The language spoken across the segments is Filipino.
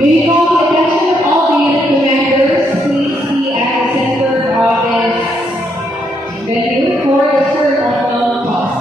May we call the attention of all the unit commanders, please be at the center of this venue for the ceremonial toss.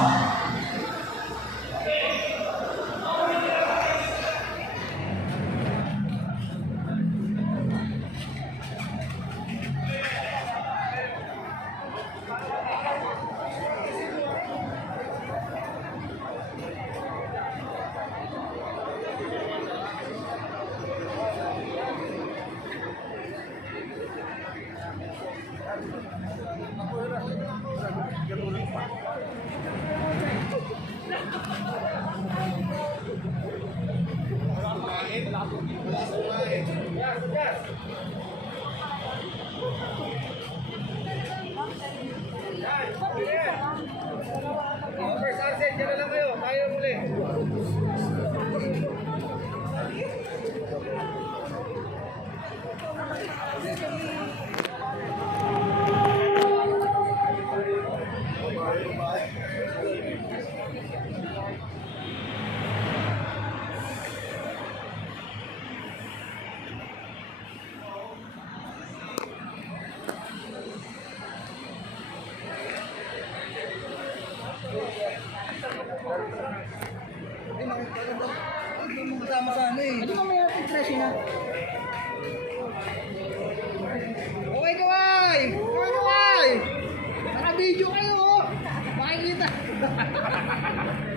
First asset, dyan na lang kayo. Tayo muli. Ano ba may ating trash na? Okay, kaway! Okay, kaway! Naka-video kayo, oh! Makikita!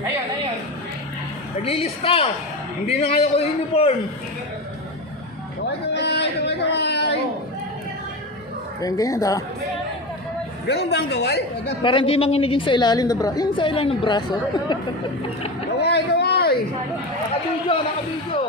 Ayan. Naglilista! Hindi na kayo ko uniform! Okay, kaway! Ganyan ta. Ganun ba ang kaway? Para hindi manginigin sa ilalim ng braso. Yung sa ilalim ng braso. Kaway! Naka-video!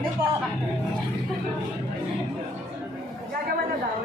Ano po? Gagawa na daw.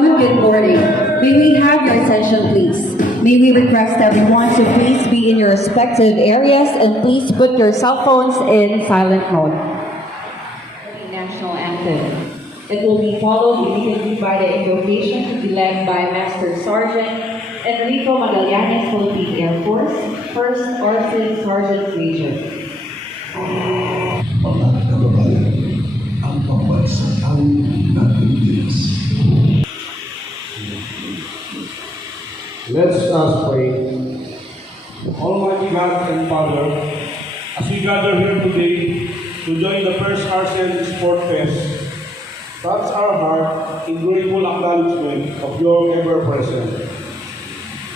Good morning. May we have your attention, please? May we request everyone to please be in your respective areas and please put your cell phones in silent mode. The national anthem. It will be followed immediately by the invocation to be led by Master Sergeant Enrico Magallanes, Philippine Air Force, First Arson Sergeant Major. Mga kababayan, ang pambansang ng Pilipinas. Let us pray. Almighty God and Father, as we gather here today to join the First Arson Sport Fest, touch our heart in grateful acknowledgement of your ever-present,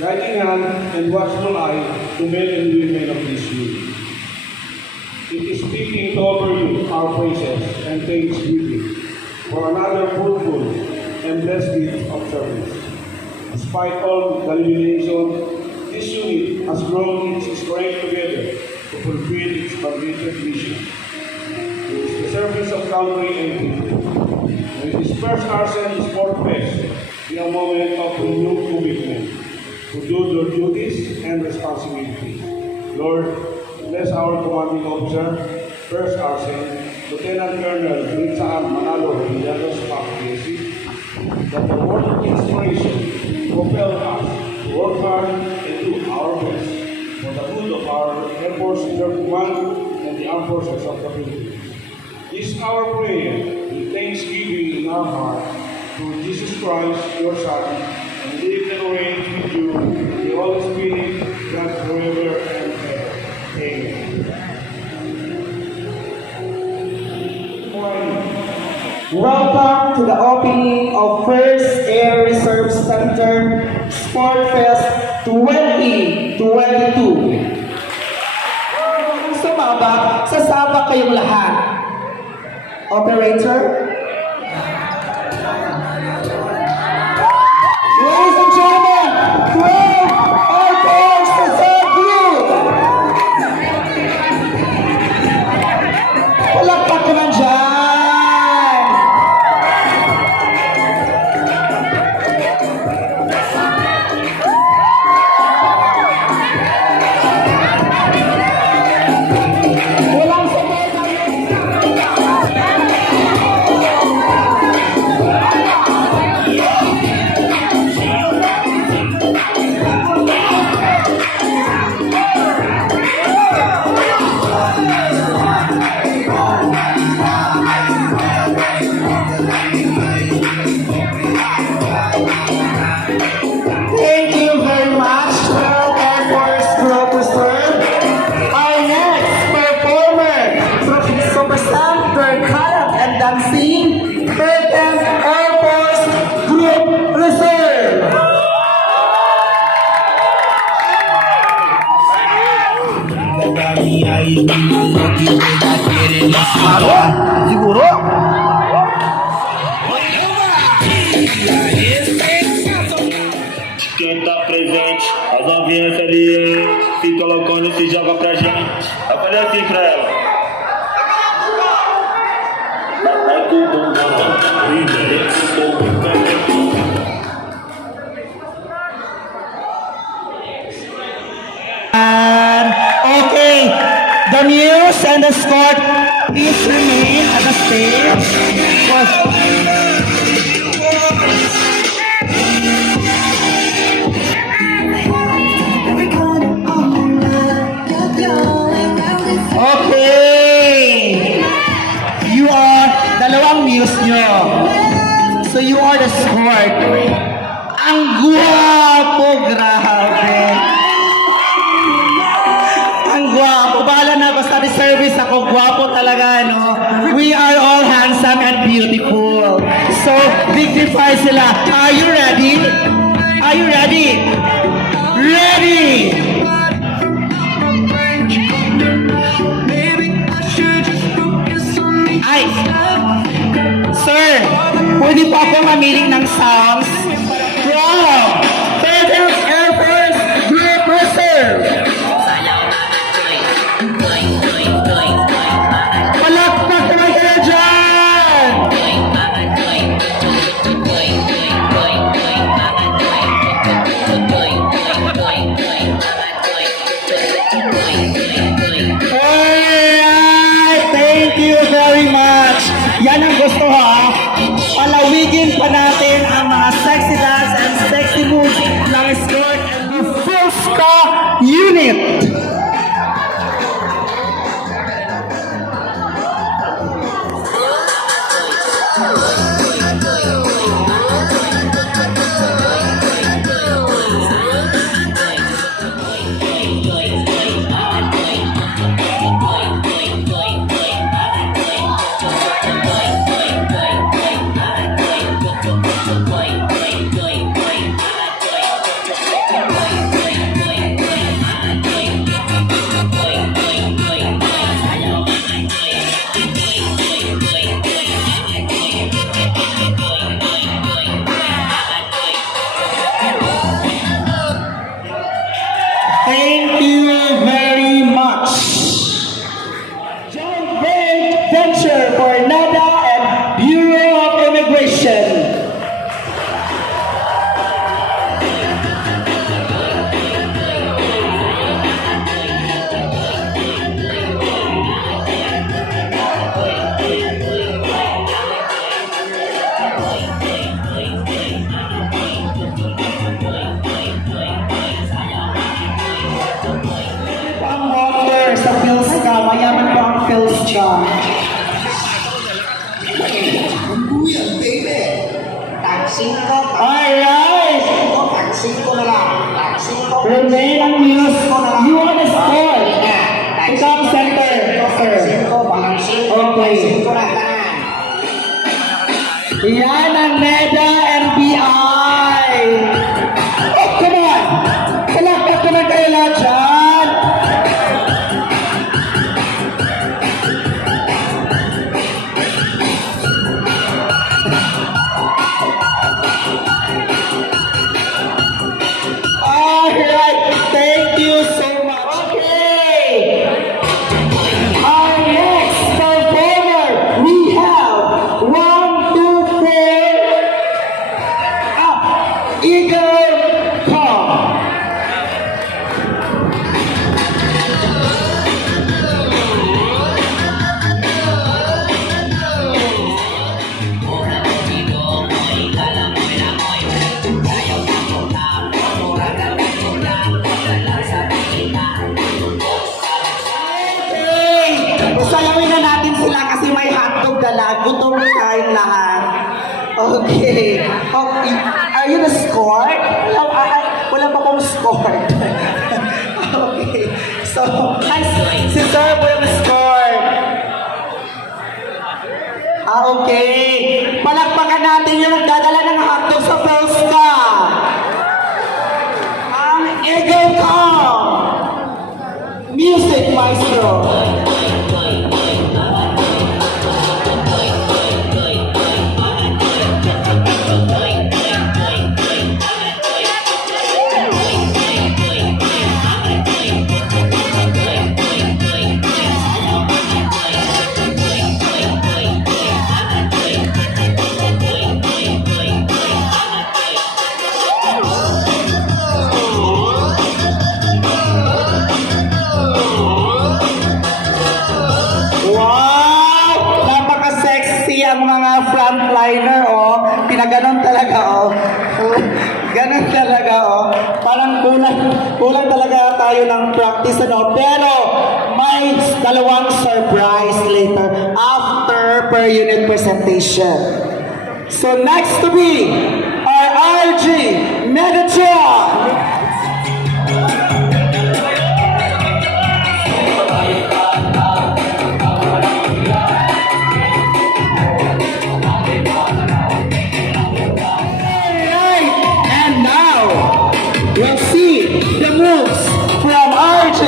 guiding hand and watchful eye to men and women of this youth. It is fitting to offer you our praises and thanksgiving for another fruitful and blessed week of service. Despite all the limitations, this unit has grown its strength together to fulfill its mandated mission. It is the service of country and people. May this First Arson Sport Fest be a moment of renewed commitment to do their duties and responsibilities. Lord, bless our commanding officer, First Arson, Lieutenant Colonel Gritsaan Manalo Villanos PAC-PSC, that the word of inspiration propel us to work hard and do our best for the good of our Air Force Reserve Command and the Armed Forces of the Philippines. This is our prayer with thanksgiving in our heart through Jesus Christ, your Son, and live and reign with you, the Holy Spirit, God forever and ever. Amen. Welcome to the opening of First Air Reserve Center Sport Fest 2022. Sumabak, sasabak kayong lahat. Operator? Ladies and gentlemen, 12 Air Force Reserve Group! Palakpak naman dyan! Walang sabay Thank you very much, 12 Air Force Group Reserve. Our next performer from Super Samper, Kayak and Dancing, 13th Air Force Group Reserve. Siguro? Quem tá presente, as novinhas ali se colocando, se joga pra gente. Eu falei assim pra ela. Vai com o Okay, the news and the escort, please remain at the stage. Okay, you are dalawang news nyo. So you are the escort. Ang guwapo, grabe. Ang gwapo. Bahala na ako sa service ako. Gwapo talaga, no? We are all handsome and beautiful. So, dignify sila. Are you ready? Are you ready? Ready! Ay! Sir, pwede pa ako mamiling ng sounds from 13th Air Force Group Reserve. Palakpak naman kayo dyan! Alright! Thank you very much! Yan ang gusto ha! Palawigin pa natin ang mga sexy dance and sexy moves ng escort Ska Unit. Thank you very much. Joint venture for NADA and Bureau of Immigration. Ang water sa Philska, mayaman po ang Philska. Alright! Remain ang news. You want to score. Ikaw ang center. Okay. Yan ang NEDA NBI. Oh, come on! Palakpak naman kayo lahat dyan. Alright, thank you so much. Okay. Our next performer, we have 1, 2, 4. Eagle Come. Okay. Sayawin na natin sila kasi may hotdog dala. Gutom tayong lahat. Okay. Are you the score? Wala pa pong score. Okay. So, si Sir po yung score. Okay. Palakpakan natin yung nagdadala ng hotdog sa Philska. Ang Eagle Come. Music Maestro. Wow! Napaka-sexy ang mga frontliner, oh. Pinaganon talaga, oh. Ganon talaga, oh. Parang kulang talaga tayo ng practice, ano. Pero, may dalawang surprise later after per unit presentation. So, next to be our RG Megatron. Alright, and now we'll see the moves from RG.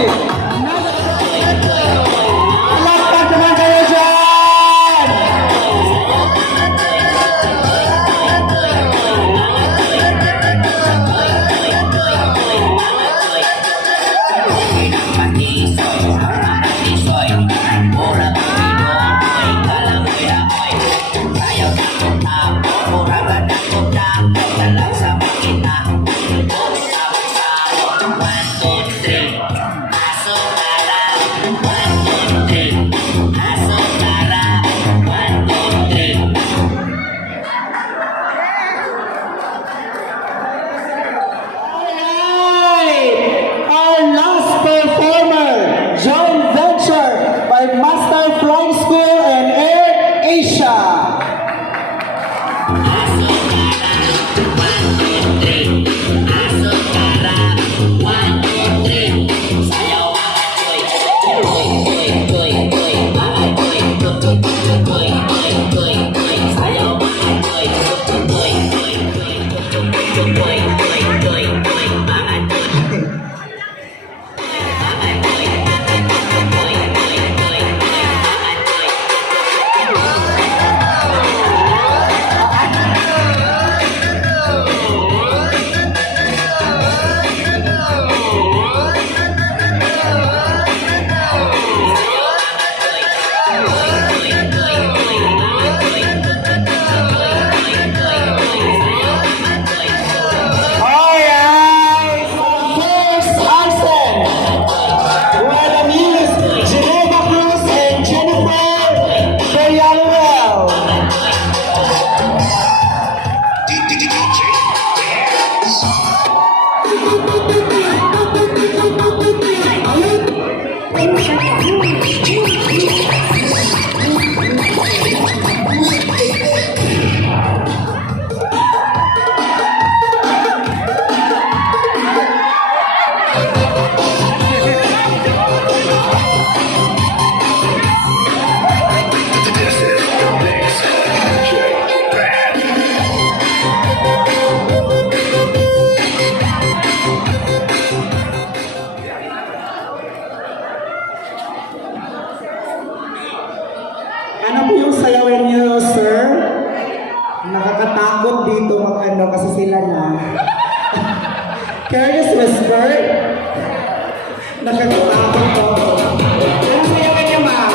Palakpak naman kayo dyan! Alright! Alright, from First Arsen, Guadalupe, Geneva Cruz, and Jennifer Villarreal. Ano po yung sayawin niyo, sir? Nakakatakot dito mag-ano kasi sila na. Careless Whisper? Nakakatakot po. Ano sayawin niyo, ma'am?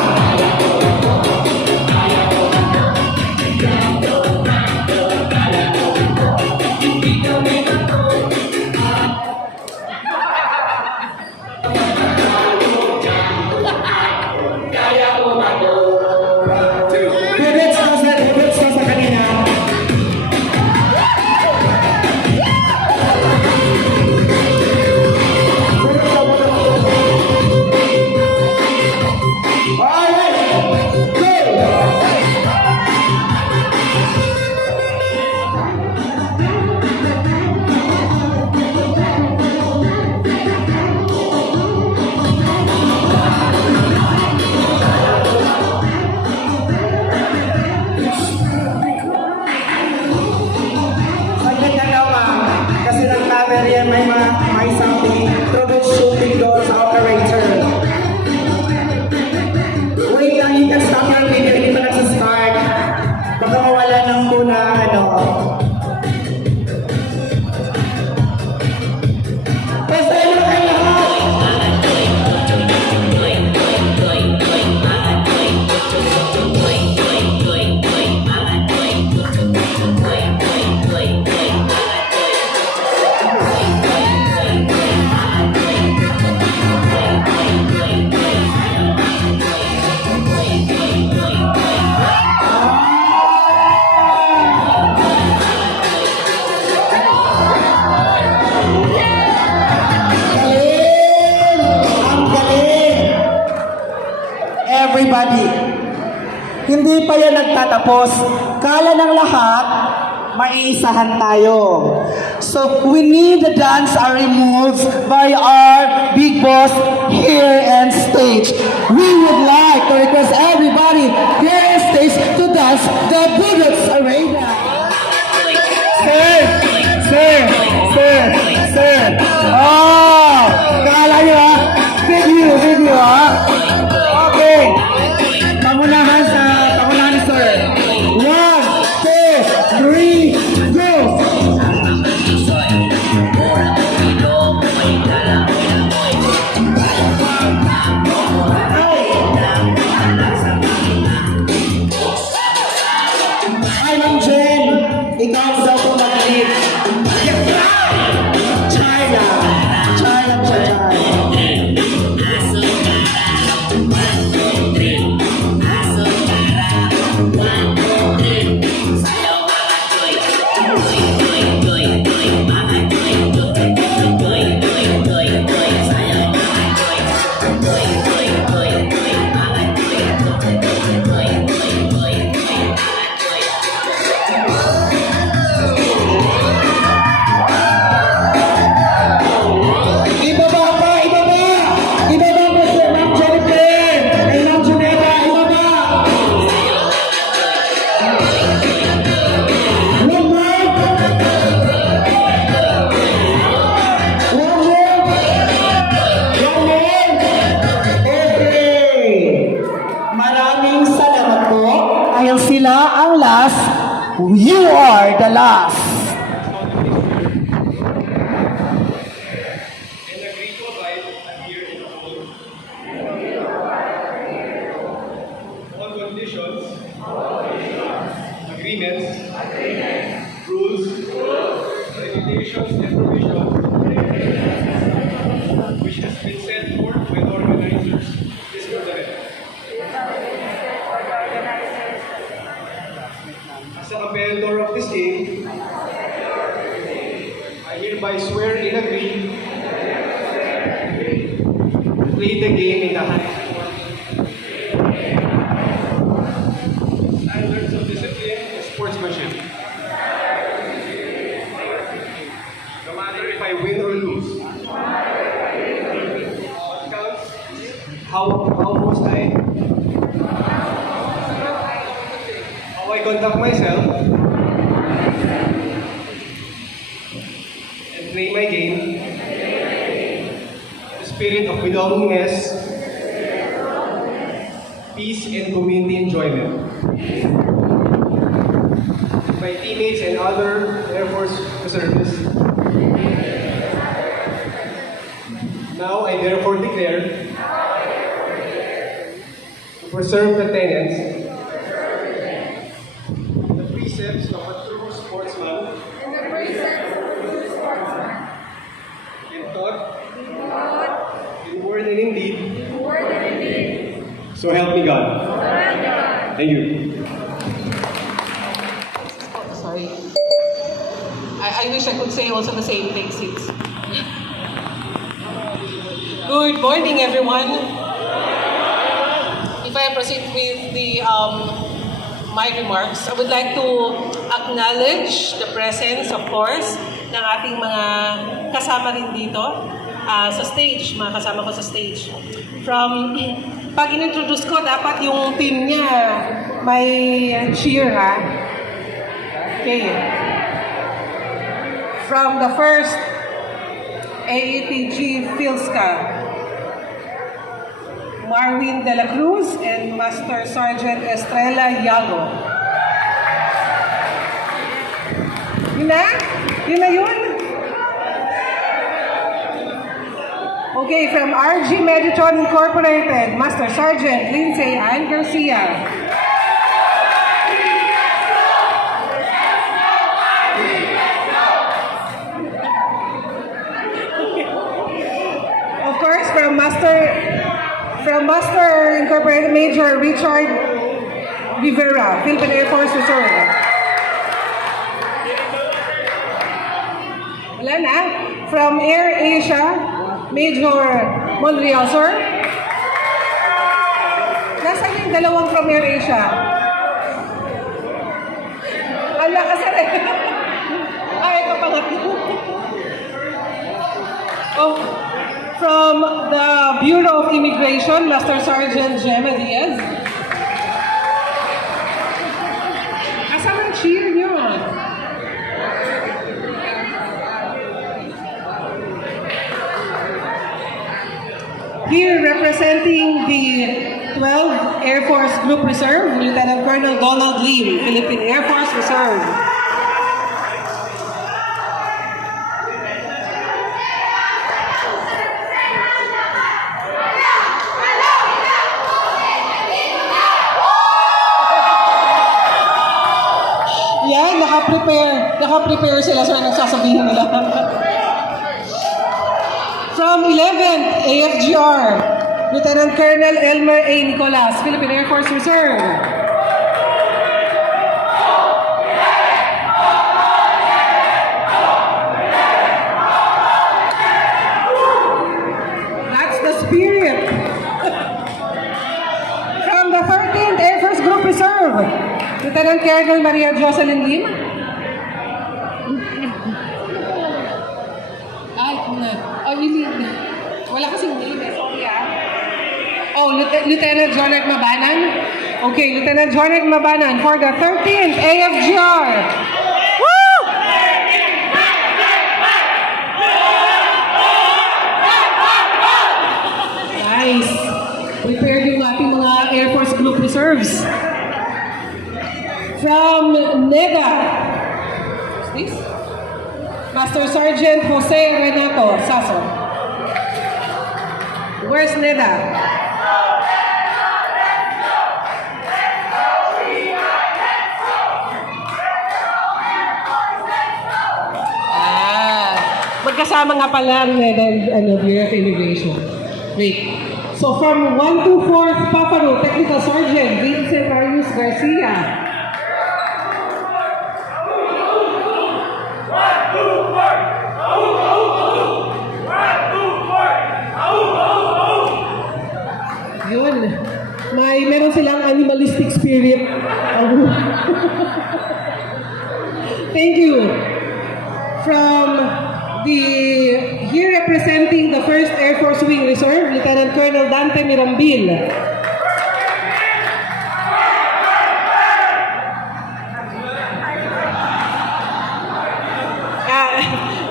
Bibits ka sa kanina. Alright, go! Saglit na lang, ma'am. Kasi nag-cover yan, may something troubleshooting doon sa operator. Wait lang, you can stop your video, hindi pa nagsastart. Baka mawala ng muna, ano. Basta yun lang kayo lahat. Galing! Ang galing! Everybody, hindi pa yan nagtatapos. Kala ng lahat, maiisahan tayo. So, we need the dance are removed by our big boss here on stage. We would like to request everybody here on stage to dance the Bullets Arena. Sir! Sir! Sir! Sir! Oh! Kala nyo ha? Video ha? Okay. Pangunahan ni sir. 1, 2, 3, go! Ay, Ma'am Jen, ikaw daw po magalit. China. China, China. Dalas. And agree to abide, adhere, and uphold all conditions, agreements, rules, regulations, and provisions which has been set forth by the organizers of this tournament. As a competitor of this game, I hereby swear and agree to play the game in the highest standards of discipline and sportsmanship. No matter if I win or lose, what counts is how was how I conduct myself and play my game in the spirit of belongingness, peace, and community enjoyment. My teammates and other Air Force reservists, now I therefore declare to preserve the tenets, the precepts of a true sportsman, in thought, in word and in deed. So help me God. Thank you. Sorry. I wish I could say also the same thing since. Good morning, everyone. If I proceed with my remarks, I would like to acknowledge the presence, of course, ng ating mga kasama rin dito sa stage, mga kasama ko sa stage. From, pag in-introduce ko, dapat yung team niya may cheer, ha? Okay. From the first AATG Philska, Marwin De La Cruz and Master Sergeant Estrella Yago. Yun na? Yun na yun? Okay, from RG Meditron Incorporated, Master Sergeant Lindsay Ann Garcia. Of course, from Master Incorporated Major Richard Rivera, Philippine Air Force Reserve. Wala na. From Air Asia, Major Monreal, sir. Nasaan yung dalawang from Air Asia? Ala, kasi ay, ito pangatlo. Oh, from the Bureau of Immigration, Master Sergeant Gemma Diaz. Asan ang cheer niyo? Here representing the 12th Air Force Group Reserve, Lieutenant Colonel Donald Lim, Philippine Air Force Reserve. Yan, naka-prepare sila sa nagsasabihin nila. From 11th AFGR, Lieutenant Colonel Elmer A. Nicolas, Philippine Air Force Reserve. That's the spirit. From the 13th Air Force Group Reserve, Lieutenant Colonel Maria Jocelyn Lim. Ay, really? Wala kasing name eh. Sorry Oh, Lieutenant Jonard Mabanan. Okay, Lieutenant Jonard Mabanan for the 13th AFGR. Woo! Nice. Prepared yung ating mga Air Force Group Reserves. From NEDA, please. Master Sergeant Jose Renato Sasso. Where's Neda? Magkasama nga pala ang Bureau of Immigration. Wait. So from 1 to 4th Paparo, Technical Sergeant Vincent Arius Garcia. Yun. Meron silang animalistic spirit. Thank you. From here representing the 1st Air Force Wing Reserve, Lieutenant Colonel Dante Mirambil.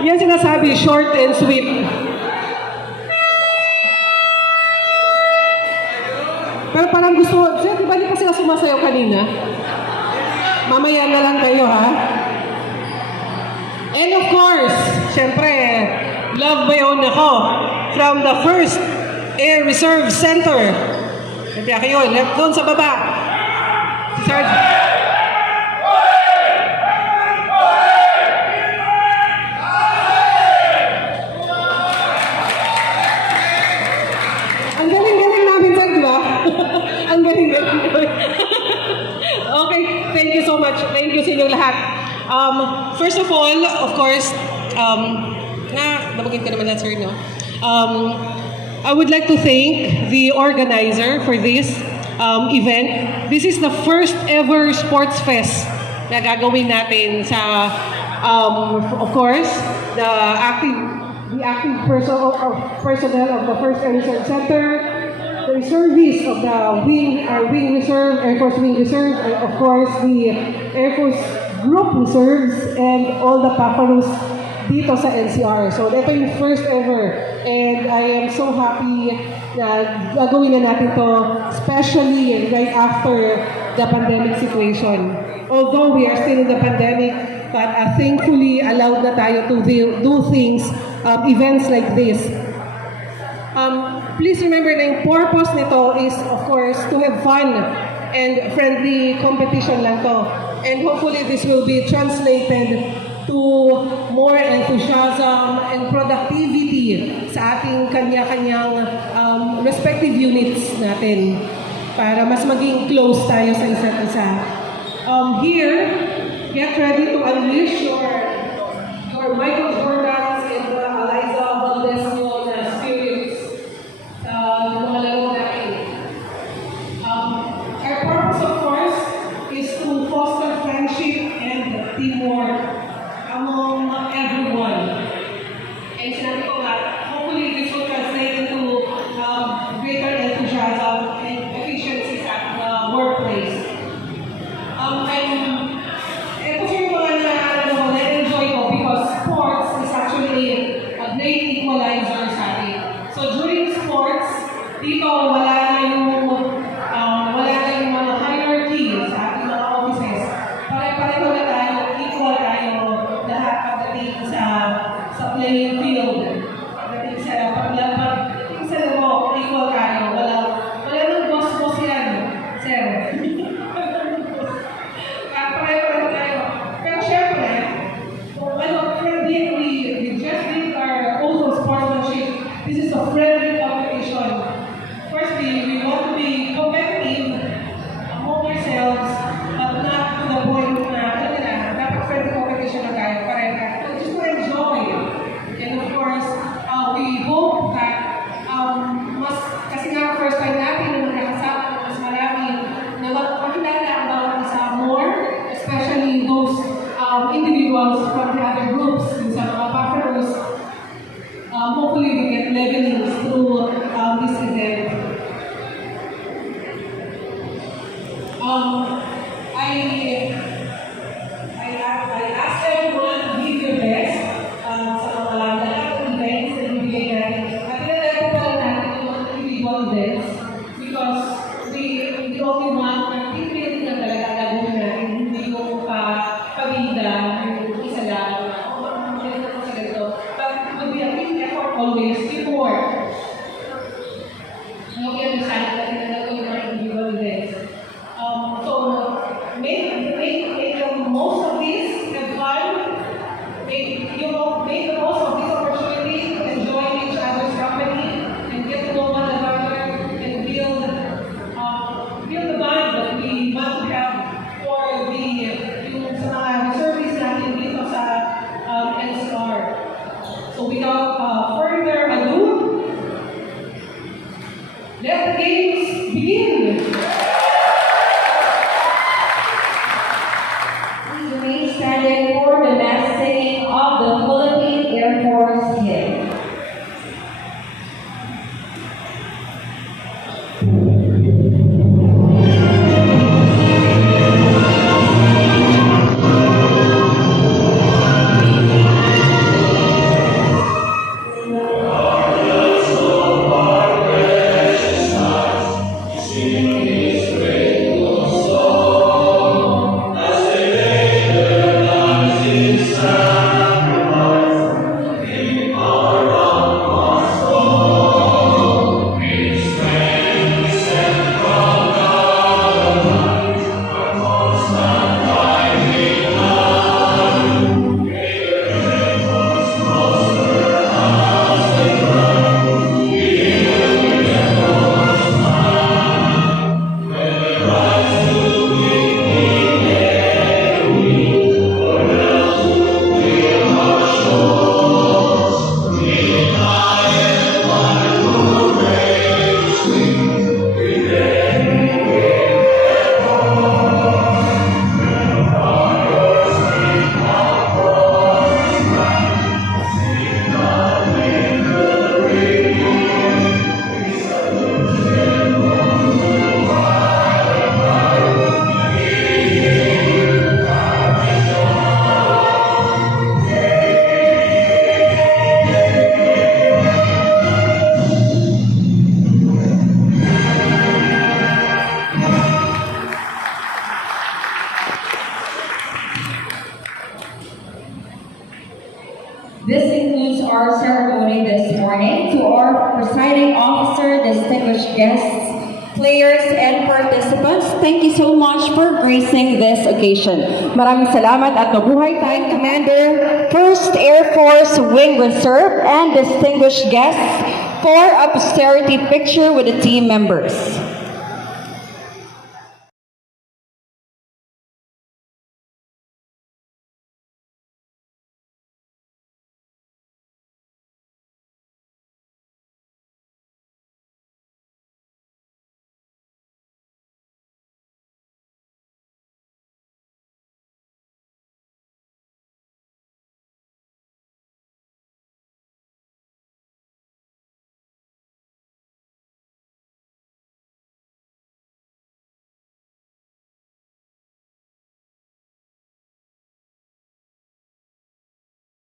Yan sinasabi, short and sweet. Pero parang gusto, di ba di pa sila sumasayaw kanina? Mamaya na lang kayo, ha? And of course, syempre, love my own ako, from the 1st Air Reserve Center. Kaya kayo, left doon sa baba. Si Sergeant. Ang galing-galing namin, sir, di ba? Ang galing-galing. Okay, thank you so much. Thank you sa inyong lahat. First of all, of course, nabagin ko naman na, sir, no? I would like to thank the organizer for this event. This is the first ever sports fest na gagawin natin sa, of course, the active personnel of the 1st Air Reserve Center, the reservists of the Wing Reserve, Air Force Wing Reserve, and of course, the Air Force Group Reserves, and all the Paparos dito sa NCR. So, ito yung first ever. And I am so happy na gagawin na natin to, especially right after the pandemic situation. Although we are still in the pandemic, but thankfully allowed na tayo to do things, events like this. Please remember na yung purpose nito is, of course, to have fun and friendly competition lang to. And hopefully this will be translated to more enthusiasm and productivity sa ating kanya-kanyang respective units natin para mas maging close tayo sa isa't isa. Here, get ready to unleash your Michael Jordans and Eliza Valdez na spirits sa mga laro natin. Our purpose, of course, is to foster friendship and teamwork among everyone. And sinabi ko nga, hopefully this will translate into greater enthusiasm and efficiency sa workplace. Ito siya yung mga na-enjoy ko because sports is actually a great equalizer sa atin. So during sports, dito wala na yung mga hierarchy sa ating mga offices. Pare-pareho na tayo, equal tayo lahat pagdating sa playing field. Pagdating sa paglaban, sa laro, equal tayo. Wala nang boss-boss yan, sir. Pare-pareho tayo. Pero syempre, we just did our oath of sportsmanship. This is a friendly competition. First, we want to be competitive among ourselves, but not to the point na, dapat friendly competition na tayo, pareha. Just to enjoy. And of course, we hope that, kasi nga first time natin na magkakasama, mas marami, na makilala ang bawat isa more, especially those individuals from the other groups, yung sa mga Paparos. Hopefully, we get levelings through this event. I ask everyone to give your best sa mga lahat ng events na ibigay natin. At pinalala ko pala natin yung mga individual events because we only want na pinili na talaga gagawin natin, hindi yung pabida, yung isa lang. This includes our ceremony this morning. To our presiding officer, distinguished guests, players, and participants, thank you so much for gracing this occasion. Maraming salamat at mabuhay tayo, Commander, 1st Air Force Wing Reserve, and distinguished guests for a posterity picture with the team members.